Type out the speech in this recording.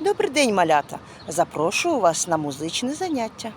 Добрий день, малята! Запрошую вас на музичне заняття.